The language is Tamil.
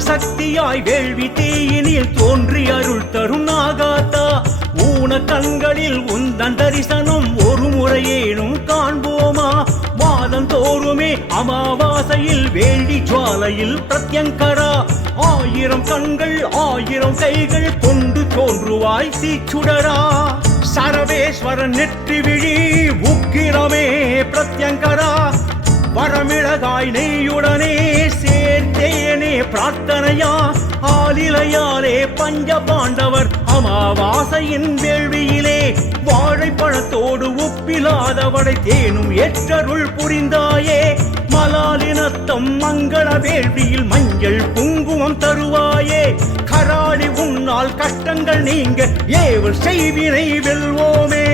சக்தியாய் வேள்வி தீயினில் தோன்றி அருள் தரும் நாகாத்தா ஊன கண்களில் உந்தன் தரிசனம் ஒரு முறையேனும் காண்போமா மாதம் தோறுமே அமாவாசையில் வேள்வி ஜுவாலையில் பிரத்யங்கரா 1000 கண்கள் 1000 கைகள் கொண்டு தோன்றுவாய் தீச்சுடரா சரவேஸ்வரன் நெற்றி விழி உக்கிரமே பிரத்யங்கரா வரமிளகாய் நெய்யுடனே சேர்த்தேனே பிரார்த்தனையா ஆலிலையாலே பஞ்ச பாண்டவர் அமாவாசையின் வேள்வியிலே வாழைப்பழத்தோடு உப்பிலாதவடை தேனும் ஏற்றருள் புரிந்தாயே மலாலினத்தம் மங்கள வேள்வியில் மஞ்சள் குங்குமம் தருவாயே கராளி உன்னால் கஷ்டங்கள் நீங்க ஏவல் செய்வினை வெல்வோமே